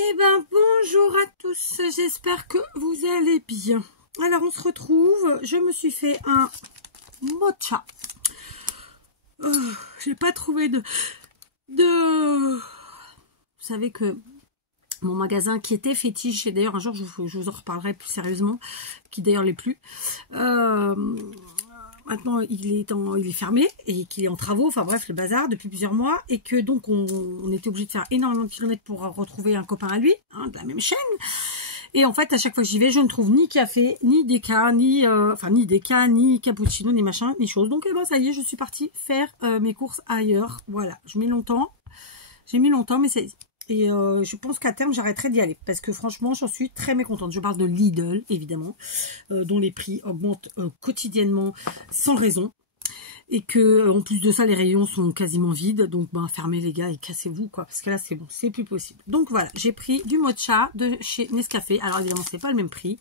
Eh ben bonjour à tous, j'espère que vous allez bien. Alors on se retrouve, je me suis fait un mocha. J'ai pas trouvé de... Vous savez que mon magasin qui était fétiche, et d'ailleurs un jour je vous en reparlerai plus sérieusement, qui d'ailleurs l'est plus. Maintenant il est fermé et qu'il est en travaux, enfin bref le bazar depuis plusieurs mois, et que donc on était obligé de faire énormément de kilomètres pour retrouver un copain à lui, de la même chaîne. Et en fait à chaque fois que j'y vais je ne trouve ni café, ni déca, ni ni cappuccino, ni machin, ni chose. Donc ça y est, je suis partie faire mes courses ailleurs. Voilà, j'ai mis longtemps mais c'est... Et je pense qu'à terme, j'arrêterai d'y aller. Parce que franchement, j'en suis très mécontente. Je parle de Lidl, évidemment, dont les prix augmentent quotidiennement sans raison. Et que en plus de ça, les rayons sont quasiment vides. Donc, fermez les gars et cassez-vous, quoi. Parce que là, c'est bon, c'est plus possible. Donc voilà, j'ai pris du mocha de chez Nescafé. Alors évidemment, c'est pas le même prix.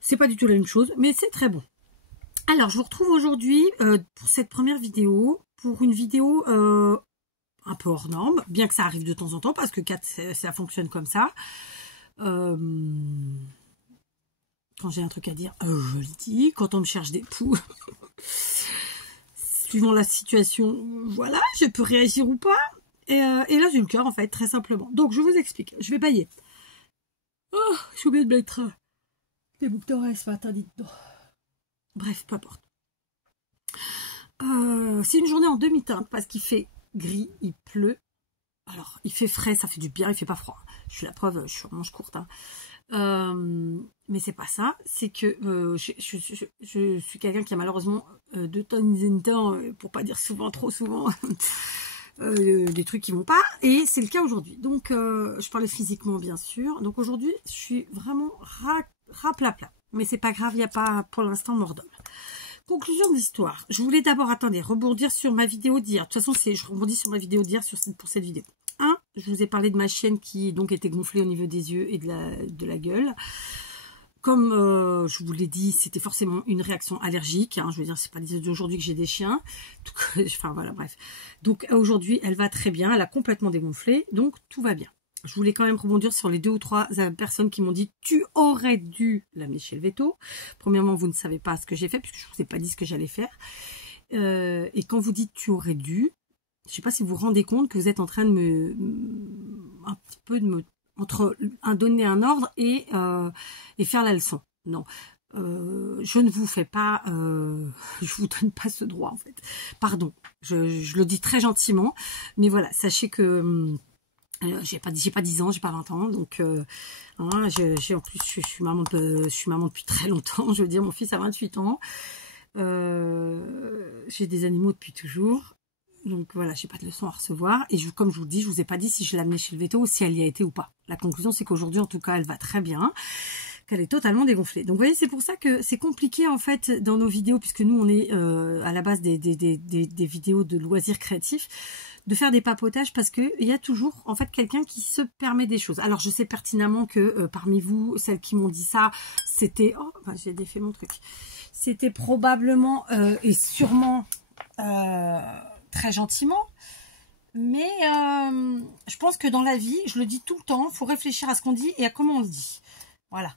C'est pas du tout la même chose, mais c'est très bon. Alors, je vous retrouve aujourd'hui pour cette première vidéo. Pour une vidéo... un peu hors norme, bien que ça arrive de temps en temps, parce que ça fonctionne comme ça. Quand j'ai un truc à dire, je le dis. Quand on me cherche des poux, suivant la situation, voilà, je peux réagir ou pas. Et là, j'ai le cœur, en fait, très simplement. Donc, je vous explique. Je vais bailler. Oh, j'ai oublié de mettre des boucles d'oreilles ce matin, dites donc. Bref, peu importe. C'est une journée en demi-teinte, parce qu'il fait gris, il pleut. Alors, il fait frais, ça fait du bien, il fait pas froid. Je suis la preuve, je suis en manche courte. Mais c'est pas ça. C'est que je suis quelqu'un qui a malheureusement de temps en temps, pour pas dire souvent, trop souvent, des trucs qui vont pas. Et c'est le cas aujourd'hui. Donc, je parlais physiquement, bien sûr. Donc aujourd'hui, je suis vraiment raplapla. Mais c'est pas grave, il n'y a pas pour l'instant mort d'homme. Conclusion de l'histoire. Je voulais d'abord, rebondir sur ma vidéo d'hier. De toute façon, je rebondis sur ma vidéo d'hier pour cette vidéo. Je vous ai parlé de ma chienne qui donc était gonflée au niveau des yeux et de la gueule. Comme je vous l'ai dit, c'était forcément une réaction allergique. Je veux dire, c'est pas d'aujourd'hui que j'ai des chiens. Donc, enfin voilà, bref. Donc aujourd'hui, elle va très bien. Elle a complètement dégonflé. Donc tout va bien. Je voulais quand même rebondir sur les 2 ou 3 personnes qui m'ont dit « Tu aurais dû l'amener chez le veto ». Premièrement, vous ne savez pas ce que j'ai fait, puisque je ne vous ai pas dit ce que j'allais faire. Et quand vous dites « Tu aurais dû », je ne sais pas si vous vous rendez compte que vous êtes en train de donner un ordre et faire la leçon. Non. Je ne vous fais pas, je vous donne pas ce droit en fait. Pardon, je le dis très gentiment, mais voilà, sachez que... j'ai pas 10 ans, j'ai pas 20 ans, donc en plus je suis maman depuis très longtemps. Je veux dire, mon fils a 28 ans, j'ai des animaux depuis toujours, donc voilà, j'ai pas de leçons à recevoir. Et comme je vous le dis, je vous ai pas dit si je l'amenais chez le veto ou si elle y a été ou pas. La conclusion, c'est qu'aujourd'hui, en tout cas, elle va très bien, qu'elle est totalement dégonflée. Donc vous voyez, c'est pour ça que c'est compliqué en fait dans nos vidéos, puisque nous on est à la base des vidéos de loisirs créatifs, de faire des papotages, parce que il y a toujours en fait quelqu'un qui se permet des choses. Alors je sais pertinemment que parmi vous, celles qui m'ont dit ça, c'était j'ai défait mon truc. C'était probablement et sûrement très gentiment. Mais je pense que dans la vie, je le dis tout le temps, il faut réfléchir à ce qu'on dit et à comment on le dit. Voilà.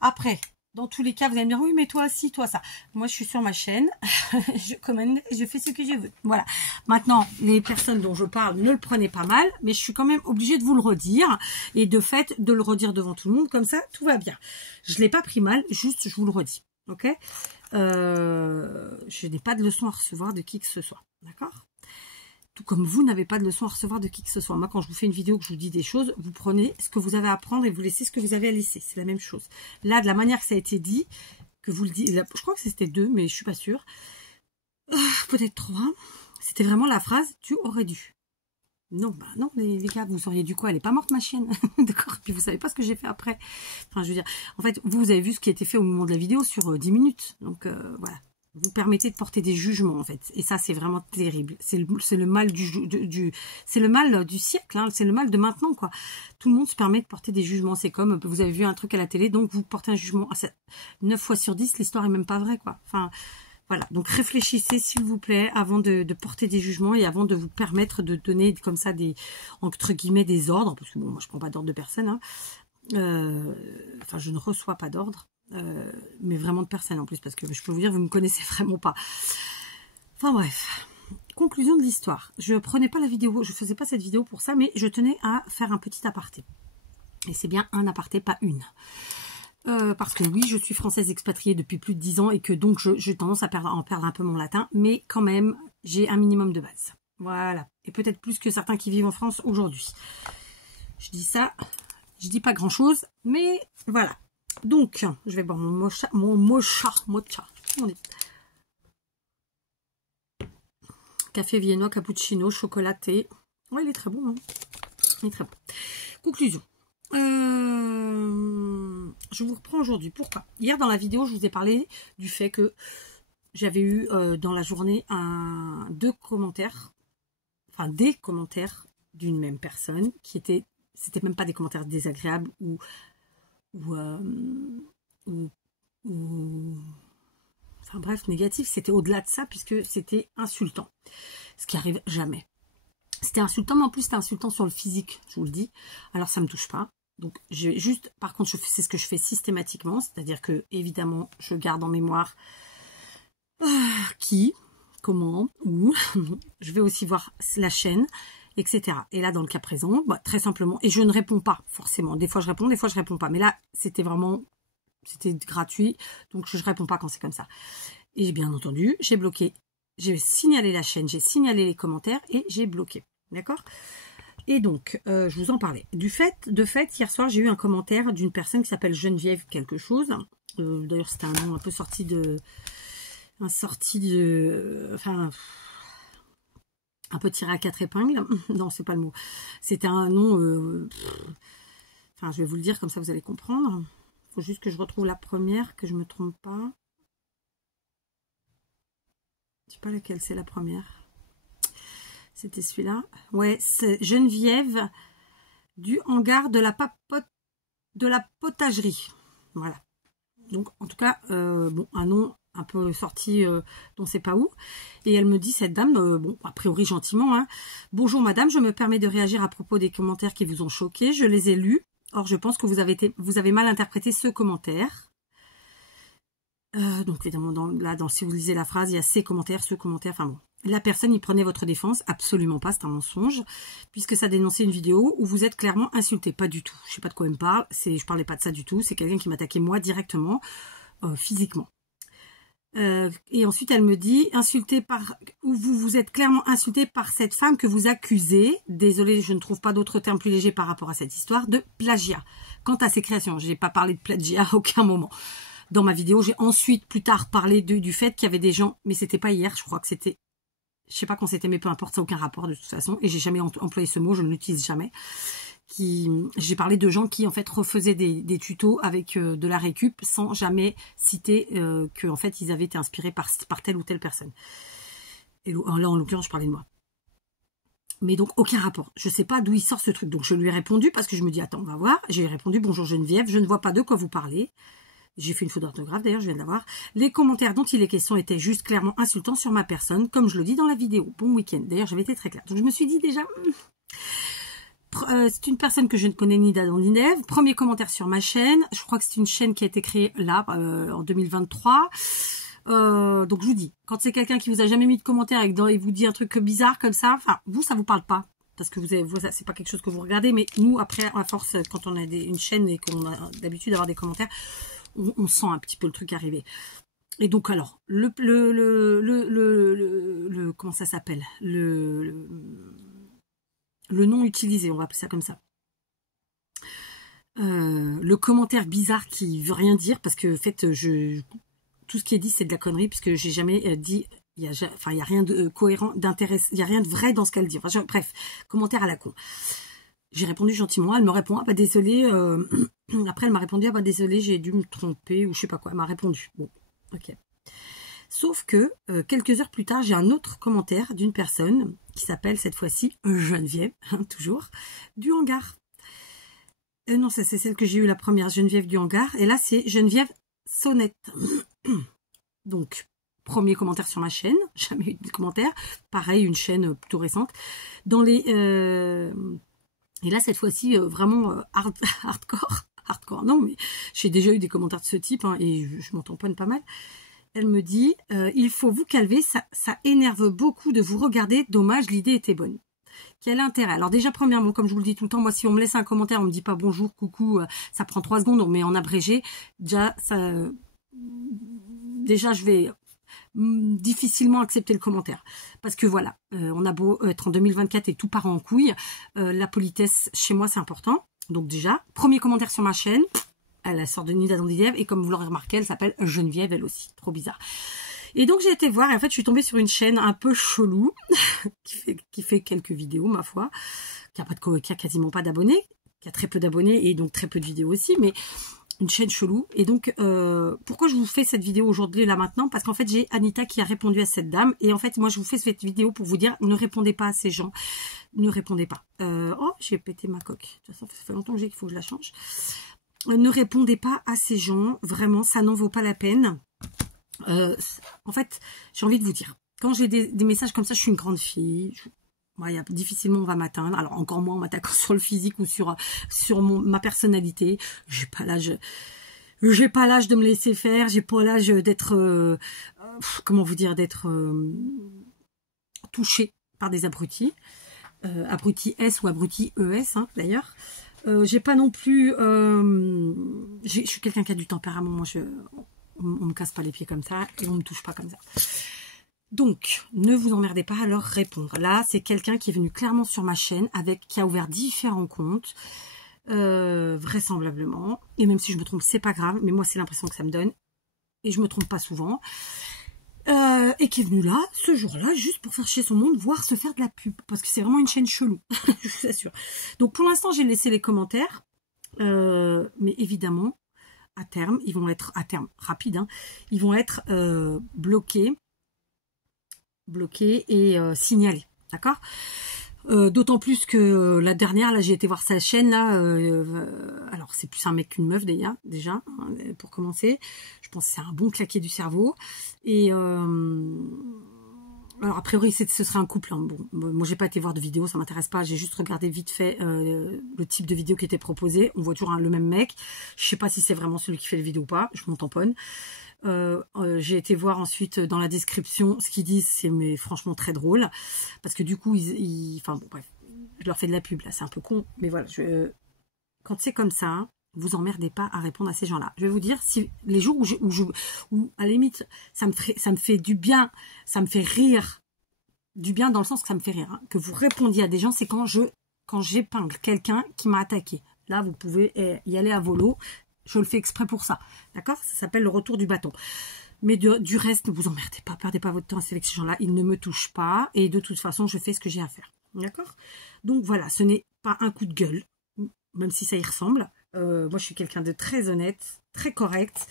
Après, dans tous les cas, vous allez me dire, oui, mais toi, si, toi, ça. Moi, je suis sur ma chaîne, je commande et je fais ce que je veux. Voilà. Maintenant, les personnes dont je parle, ne le prenez pas mal, mais je suis quand même obligée de vous le redire. Et de fait, de le redire devant tout le monde, comme ça, tout va bien. Je ne l'ai pas pris mal, juste, je vous le redis. Ok ? Je n'ai pas de leçon à recevoir de qui que ce soit. D'accord ? Tout comme vous n'avez pas de leçon à recevoir de qui que ce soit. Moi, quand je vous fais une vidéo, que je vous dis des choses, vous prenez ce que vous avez à apprendre et vous laissez ce que vous avez à laisser. C'est la même chose. Là, de la manière que ça a été dit, que vous le dites, je crois que c'était 2, mais je suis pas sûre. Peut-être 3. C'était vraiment la phrase « Tu aurais dû ». Non, non, les gars, vous auriez dû quoi? Elle est pas morte, ma chienne. D'accord. Puis vous savez pas ce que j'ai fait après. Enfin, je veux dire, en fait, vous avez vu ce qui a été fait au moment de la vidéo sur 10 minutes. Donc, voilà. Vous permettez de porter des jugements en fait, et ça c'est vraiment terrible. C'est le mal c'est le mal du siècle, c'est le mal de maintenant quoi. Tout le monde se permet de porter des jugements. C'est comme vous avez vu un truc à la télé, donc vous portez un jugement. 9 fois sur 10, l'histoire est même pas vraie quoi. Enfin, Voilà, donc réfléchissez s'il vous plaît avant de porter des jugements et avant de vous permettre de donner comme ça des, entre guillemets, des ordres, parce que bon, moi je prends pas d'ordre de personne, hein. Enfin je ne reçois pas d'ordre, mais vraiment de personne en plus, parce que je peux vous dire, vous ne me connaissez vraiment pas. Enfin bref, conclusion de l'histoire. Je prenais pas la vidéo, je faisais pas cette vidéo pour ça, mais je tenais à faire un petit aparté. Et c'est bien un aparté, pas une. Parce que oui, je suis française expatriée depuis plus de 10 ans et que donc j'ai tendance à en perdre un peu mon latin, mais quand même, j'ai un minimum de base. Voilà. Et peut-être plus que certains qui vivent en France aujourd'hui. Je dis ça, je dis pas grand-chose, mais voilà. Donc, je vais boire mon mocha. Café viennois, cappuccino, chocolaté. Ouais, il est très bon, hein. Il est très bon. Conclusion. Je vous reprends aujourd'hui. Pourquoi? Hier dans la vidéo, je vous ai parlé du fait que j'avais eu dans la journée des commentaires d'une même personne qui c'était même pas des commentaires désagréables ou enfin bref, négatifs, c'était au-delà de ça puisque c'était insultant, ce qui arrive jamais. C'était insultant, mais en plus c'était insultant sur le physique, je vous le dis. Alors ça me touche pas. Donc j'ai juste, par contre, c'est ce que je fais systématiquement, c'est-à-dire que évidemment je garde en mémoire qui, comment, où. Je vais aussi voir la chaîne, etc. Et là dans le cas présent, bah, très simplement, et je ne réponds pas forcément. Des fois je réponds, des fois je réponds pas. Mais là c'était gratuit, donc je réponds pas quand c'est comme ça. Et bien entendu, j'ai bloqué, j'ai signalé la chaîne, j'ai signalé les commentaires et j'ai bloqué. D'accord? Et donc, je vous en parlais. De fait, hier soir, j'ai eu un commentaire d'une personne qui s'appelle Geneviève quelque chose. D'ailleurs, c'était un nom un peu sorti de... Enfin, un peu tiré à 4 épingles. Non, c'est pas le mot. C'était un nom... Enfin, je vais vous le dire, comme ça vous allez comprendre. Il faut juste que je retrouve la première, que je me trompe pas. Je sais pas laquelle c'est la première. C'était celui-là. Ouais, c'est Geneviève du hangar de la potagerie. Voilà. Donc, en tout cas, bon, un nom un peu sorti d'on ne sait pas où. Et elle me dit, cette dame, bon, a priori gentiment, hein, « Bonjour madame, je me permets de réagir à propos des commentaires qui vous ont choqué. Je les ai lus. Or, je pense que vous avez mal interprété ce commentaire. » Donc, évidemment, si vous lisez la phrase, il y a ces commentaires, ce commentaire, enfin bon. La personne y prenait votre défense, absolument pas, c'est un mensonge, puisque ça dénonçait une vidéo où vous êtes clairement insulté, pas du tout. Je sais pas de quoi elle me parle, je parlais pas de ça du tout, c'est quelqu'un qui m'attaquait moi directement, physiquement. Et ensuite elle me dit, vous êtes clairement insulté par cette femme que vous accusez, désolée, je ne trouve pas d'autres termes plus légers par rapport à cette histoire, de plagiat. Quant à ses créations, je n'ai pas parlé de plagiat à aucun moment. Dans ma vidéo, j'ai ensuite plus tard parlé du fait qu'il y avait des gens, mais c'était pas hier, je crois que c'était, je sais pas quand c'était, mais peu importe, ça n'a aucun rapport de toute façon, et j'ai jamais employé ce mot, je ne l'utilise jamais. J'ai parlé de gens qui en fait refaisaient des tutos avec de la récup sans jamais citer que en fait ils avaient été inspirés par telle ou telle personne. Et là en l'occurrence je parlais de moi. Mais donc aucun rapport. Je sais pas d'où il sort ce truc. Donc je lui ai répondu parce que je me dis attends on va voir. J'ai répondu bonjour Geneviève, je ne vois pas de quoi vous parlez. J'ai fait une faute d'orthographe d'ailleurs, je viens de l'avoir. Les commentaires dont il est question étaient juste clairement insultants sur ma personne, comme je le dis dans la vidéo. Bon week-end. D'ailleurs, j'avais été très claire. Donc je me suis dit déjà, c'est une personne que je ne connais ni d'Adam ni d'Ève. Premier commentaire sur ma chaîne. Je crois que c'est une chaîne qui a été créée là, en 2023. Donc je vous dis, quand c'est quelqu'un qui vous a jamais mis de commentaire et il vous dit un truc bizarre comme ça, enfin vous ça vous parle pas. Parce que c'est pas quelque chose que vous regardez, mais nous après à force quand on a une chaîne et qu'on a d'habitude d'avoir des commentaires, on sent un petit peu le truc arriver. Et donc alors comment ça s'appelle, le nom utilisé, on va appeler ça comme ça. Le commentaire bizarre qui veut rien dire parce que en fait tout ce qui est dit c'est de la connerie puisque j'ai jamais dit. Il y a rien de cohérent, d'intéressant, il y a rien de vrai dans ce qu'elle dit. Enfin, bref, commentaire à la con. J'ai répondu gentiment, elle me répond, ah bah désolé, après elle m'a répondu, ah bah désolé, j'ai dû me tromper, ou je sais pas quoi, elle m'a répondu. Bon, ok. Sauf que, quelques heures plus tard, j'ai un autre commentaire d'une personne qui s'appelle cette fois-ci Geneviève, hein, toujours, du hangar. Non, ça c'est celle que j'ai eue la première, Geneviève du hangar, et là c'est Geneviève Sonnette. Donc, premier commentaire sur ma chaîne, jamais eu de commentaire. Pareil, une chaîne plutôt récente. Dans les et là cette fois-ci vraiment hardcore. Non, mais j'ai déjà eu des commentaires de ce type hein, et je m'en tamponne pas mal. Elle me dit il faut vous calmer, ça énerve beaucoup de vous regarder. Dommage, l'idée était bonne. Quel intérêt? Alors déjà, premièrement, comme je vous le dis tout le temps, moi, si on me laisse un commentaire, on me dit pas bonjour, coucou, ça prend 3 secondes, on met en abrégé. Déjà, je vais difficilement accepter le commentaire. Parce que voilà, on a beau être en 2024 et tout part en couille, la politesse, chez moi, c'est important. Donc déjà, premier commentaire sur ma chaîne, elle sort de Nida Dandelièvre, et comme vous l'aurez remarqué, elle s'appelle Geneviève, elle aussi. Trop bizarre. Et donc j'ai été voir, et en fait je suis tombée sur une chaîne un peu chelou, qui fait quelques vidéos ma foi, qui a quasiment pas d'abonnés, qui a très peu d'abonnés et donc très peu de vidéos aussi, mais une chaîne chelou. Et donc pourquoi je vous fais cette vidéo aujourd'hui là maintenant? Parce qu'en fait j'ai Anita qui a répondu à cette dame, et en fait moi je vous fais cette vidéo pour vous dire ne répondez pas à ces gens, ne répondez pas. Oh j'ai pété ma coque, de toute façon ça fait longtemps que j'ai qu'il faut que je la change. Ne répondez pas à ces gens, vraiment ça n'en vaut pas la peine. En fait, j'ai envie de vous dire, quand j'ai des messages comme ça, je suis une grande fille, difficilement on va m'atteindre, alors encore moins en m'attaquant sur le physique ou sur ma personnalité. J'ai pas l'âge de me laisser faire, j'ai pas l'âge d'être comment vous dire, d'être touchée par des abrutis, abrutis S ou abrutis ES hein, d'ailleurs. J'ai pas non plus je suis quelqu'un qui a du tempérament, moi on me casse pas les pieds comme ça et on me touche pas comme ça. Donc, ne vous emmerdez pas à leur répondre. Là, c'est quelqu'un qui est venu clairement sur ma chaîne, qui a ouvert différents comptes, vraisemblablement. Et même si je me trompe, c'est pas grave, mais moi, c'est l'impression que ça me donne. Et je me trompe pas souvent. Et qui est venu là, ce jour-là, juste pour faire chier son monde, voire se faire de la pub. Parce que c'est vraiment une chaîne chelou, je vous assure. Donc, pour l'instant, j'ai laissé les commentaires. Mais évidemment, à terme, ils vont être, à terme rapide, hein, ils vont être bloqués et signalés, d'accord? D'autant plus que la dernière, là, j'ai été voir sa chaîne, là, alors c'est plus un mec qu'une meuf déjà, hein, pour commencer. Je pense que c'est un bon claqué du cerveau. Et alors a priori ce serait un couple, hein. Bon, moi j'ai pas été voir de vidéo, ça m'intéresse pas, j'ai juste regardé vite fait le type de vidéo qui était proposé. On voit toujours le même mec, je sais pas si c'est vraiment celui qui fait les vidéos ou pas, je m'en tamponne. J'ai été voir ensuite dans la description ce qu'ils disent, c'est mais franchement très drôle, parce que du coup enfin bon bref, je leur fais de la pub là, c'est un peu con, mais voilà, quand c'est comme ça, vous emmerdez pas à répondre à ces gens-là. Je vais vous dire, si les jours où à la limite ça me fait du bien, ça me fait rire, du bien dans le sens que ça me fait rire, hein, que vous répondiez à des gens, c'est quand j'épingle quelqu'un qui m'a attaqué. Là, vous pouvez y aller à volo. Je le fais exprès pour ça. D'accord? Ça s'appelle le retour du bâton. Mais du reste, ne vous emmerdez pas. Perdez pas votre temps avec ces gens-là. Ils ne me touchent pas. Et de toute façon, je fais ce que j'ai à faire. D'accord? Donc voilà, ce n'est pas un coup de gueule. Même si ça y ressemble. Moi, je suis quelqu'un de très honnête, très correct.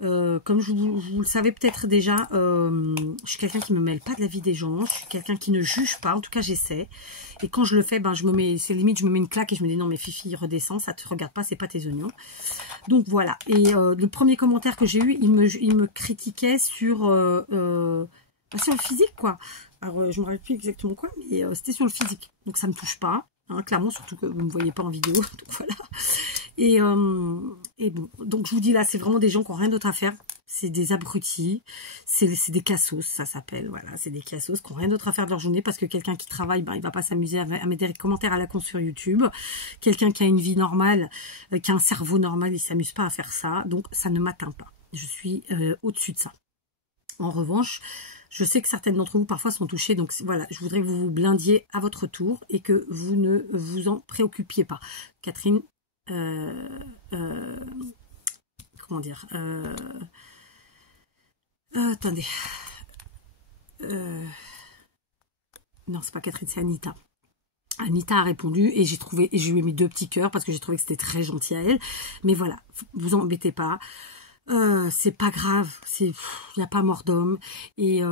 Comme vous le savez peut-être déjà, je suis quelqu'un qui ne me mêle pas de la vie des gens. Je suis quelqu'un qui ne juge pas. En tout cas, j'essaie. Et quand je le fais, ben, c'est limite, je me mets une claque et je me dis non, mais Fifi, redescends, ça te regarde pas, c'est pas tes oignons. Donc voilà. Et le premier commentaire que j'ai eu, il me critiquait sur le physique, quoi. Alors, je me rappelle plus exactement quoi, mais c'était sur le physique. Donc ça me touche pas. Hein, clairement, surtout que vous ne me voyez pas en vidéo, donc voilà. Et bon, donc je vous dis là, c'est vraiment des gens qui n'ont rien d'autre à faire. C'est des abrutis, c'est des cassos, ça s'appelle. Voilà, c'est des cassos qui n'ont rien d'autre à faire de leur journée parce que quelqu'un qui travaille, ben, il va pas s'amuser à mettre des commentaires à la con sur YouTube. Quelqu'un qui a une vie normale, qui a un cerveau normal, il s'amuse pas à faire ça. Donc ça ne m'atteint pas. Je suis au-dessus de ça. En revanche, je sais que certaines d'entre vous parfois sont touchées, donc voilà, je voudrais que vous vous blindiez à votre tour et que vous ne vous en préoccupiez pas. Catherine, comment dire, attendez, non c'est pas Catherine, c'est Anita. Anita a répondu et je lui ai mis 2 petits cœurs parce que j'ai trouvé que c'était très gentil à elle. Mais voilà, vous embêtez pas. C'est pas grave, il n'y a pas mort d'homme et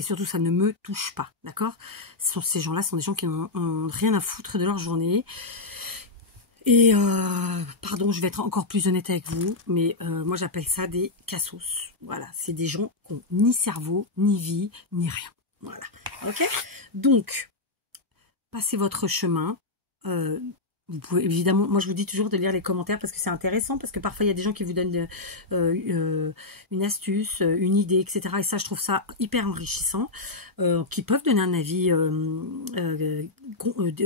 surtout ça ne me touche pas, d'accord? Ces gens-là sont des gens qui n'ont rien à foutre de leur journée Et pardon, je vais être encore plus honnête avec vous, mais moi j'appelle ça des cassos. Voilà, c'est des gens qui n'ont ni cerveau, ni vie, ni rien. Voilà, ok. Donc, passez votre chemin. Vous pouvez évidemment, moi je vous dis toujours de lire les commentaires parce que c'est intéressant, parce que parfois il y a des gens qui vous donnent une astuce, une idée, etc. Et ça, je trouve ça hyper enrichissant, qui peuvent donner un avis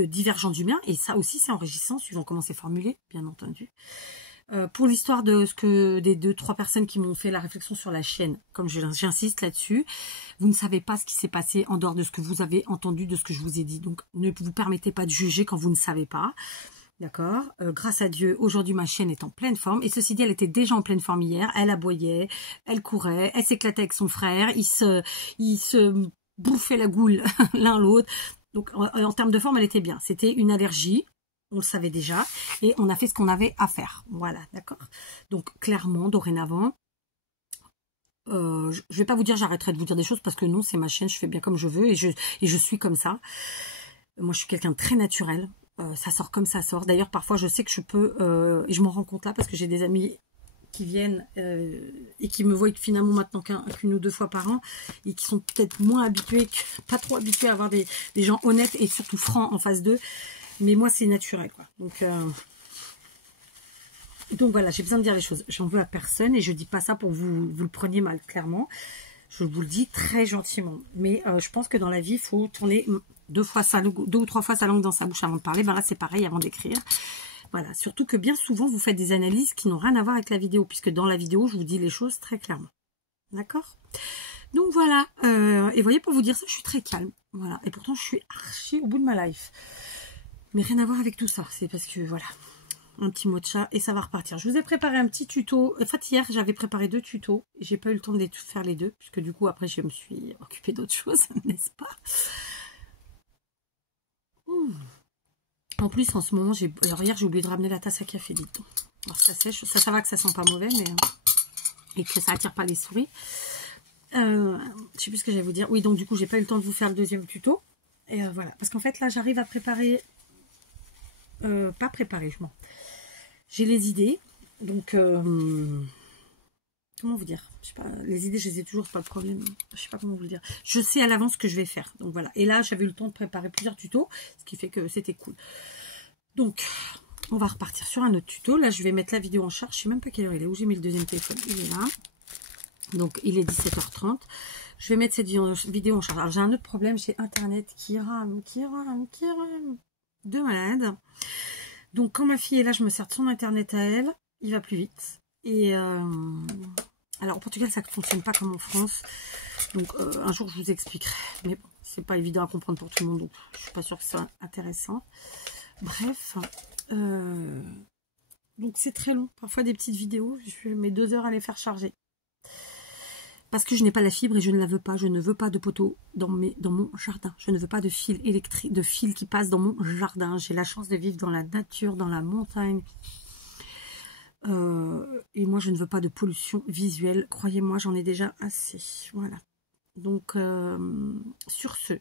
divergent du mien. Et ça aussi, c'est enrichissant suivant comment c'est formulé, bien entendu. Pour l'histoire de ce que des 2-3 personnes qui m'ont fait la réflexion sur la chaîne, comme j'insiste là-dessus, vous ne savez pas ce qui s'est passé en dehors de ce que vous avez entendu, de ce que je vous ai dit. Donc, ne vous permettez pas de juger quand vous ne savez pas. D'accord. Grâce à Dieu, aujourd'hui, ma chaîne est en pleine forme. Et ceci dit, elle était déjà en pleine forme hier. Elle aboyait, elle courait, elle s'éclatait avec son frère. Ils se bouffaient la goule l'un l'autre. Donc, en termes de forme, elle était bien. C'était une allergie. On le savait déjà. Et on a fait ce qu'on avait à faire. Voilà, d'accord. Donc, clairement, dorénavant, je vais pas vous dire j'arrêterai de vous dire des choses parce que non, c'est ma chaîne, je fais bien comme je veux et je suis comme ça. Moi, je suis quelqu'un de très naturel. Ça sort comme ça sort. D'ailleurs, parfois, je sais que je peux, et je m'en rends compte là parce que j'ai des amis qui viennent et qui me voient finalement maintenant qu'une ou deux fois par an et qui sont peut-être moins habitués, pas trop habitués à avoir des gens honnêtes et surtout francs en face d'eux. Mais moi, c'est naturel, quoi. Donc voilà, j'ai besoin de dire les choses. J'en veux à personne et je dis pas ça pour vous le preniez mal, clairement. Je vous le dis très gentiment. Mais je pense que dans la vie, il faut tourner deux ou trois fois sa langue dans sa bouche avant de parler. Ben là, c'est pareil avant d'écrire. Voilà, surtout que bien souvent, vous faites des analyses qui n'ont rien à voir avec la vidéo, puisque dans la vidéo, je vous dis les choses très clairement. D'accord? Donc voilà, et vous voyez, pour vous dire ça, je suis très calme. Voilà, et pourtant, je suis archi au bout de ma life. Mais rien à voir avec tout ça, c'est parce que, voilà, un petit mot de chat et ça va repartir. Je vous ai préparé un petit tuto. En fait, hier, j'avais préparé 2 tutos. J'ai pas eu le temps de faire les 2, puisque du coup, après, je me suis occupée d'autres choses, n'est-ce pas? En plus, en ce moment, alors hier, j'ai oublié de ramener la tasse à café, dites donc. Alors, ça sèche. Ça va que ça sent pas mauvais, mais... et que ça attire pas les souris. Je sais plus ce que j'allais vous dire. Oui, donc du coup, j'ai pas eu le temps de vous faire le deuxième tuto. Et voilà. Parce qu'en fait, là, j'arrive à préparer... pas préparer, je mens. J'ai les idées. Donc... comment vous dire? Je sais pas, les idées, je les ai toujours, c'est pas le problème. Je sais pas comment vous le dire. Je sais à l'avance ce que je vais faire. Donc voilà. Et là, j'avais eu le temps de préparer plusieurs tutos, ce qui fait que c'était cool. Donc, on va repartir sur un autre tuto. Là, je vais mettre la vidéo en charge. Je sais même pas quelle heure il est. Où j'ai mis le deuxième téléphone? Il est là. Donc, il est 17h30. Je vais mettre cette vidéo en charge. Alors, j'ai un autre problème. J'ai Internet qui rame. De malade. Donc, quand ma fille est là, je me sers de son Internet à elle. Il va plus vite. Et alors, au Portugal, ça ne fonctionne pas comme en France. Donc, un jour, je vous expliquerai. Mais bon, c'est pas évident à comprendre pour tout le monde. Donc, je suis pas sûre que ce soit intéressant. Bref. Donc, c'est très long. Parfois, des petites vidéos, je mets 2 heures à les faire charger. Parce que je n'ai pas la fibre et je ne la veux pas. Je ne veux pas de poteau dans mon jardin. Je ne veux pas de fil électrique, de fil qui passe dans mon jardin. J'ai la chance de vivre dans la nature, dans la montagne. Et moi, je ne veux pas de pollution visuelle. Croyez-moi, j'en ai déjà assez. Voilà. Donc, sur ce,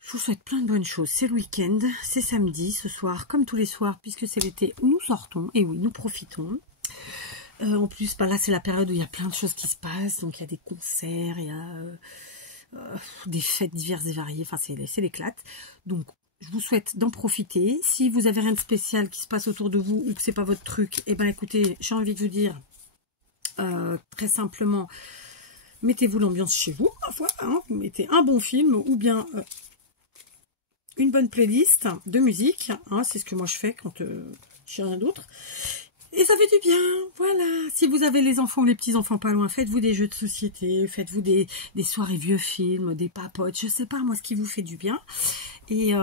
je vous souhaite plein de bonnes choses. C'est le week-end, c'est samedi, ce soir, comme tous les soirs, puisque c'est l'été, nous sortons. Et oui, nous profitons. En plus, bah là, c'est la période où il y a plein de choses qui se passent. Donc, il y a des concerts, il y a des fêtes diverses et variées. Enfin, c'est l'éclate. Donc, je vous souhaite d'en profiter. Si vous avez rien de spécial qui se passe autour de vous ou que c'est pas votre truc, eh ben écoutez, j'ai envie de vous dire très simplement, mettez-vous l'ambiance chez vous. Voilà, hein, vous mettez un bon film ou bien une bonne playlist de musique. Hein, c'est ce que moi je fais quand j'ai rien d'autre. Et ça fait du bien, voilà. Si vous avez les enfants ou les petits-enfants pas loin, faites-vous des jeux de société, faites-vous des soirées vieux films, des papotes, je sais pas, moi, ce qui vous fait du bien. Et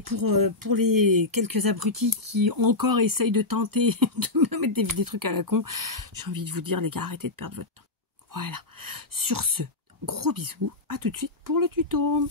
pour les quelques abrutis qui encore essayent de tenter de me mettre des trucs à la con, j'ai envie de vous dire, les gars, arrêtez de perdre votre temps. Voilà. Sur ce, gros bisous, à tout de suite pour le tuto.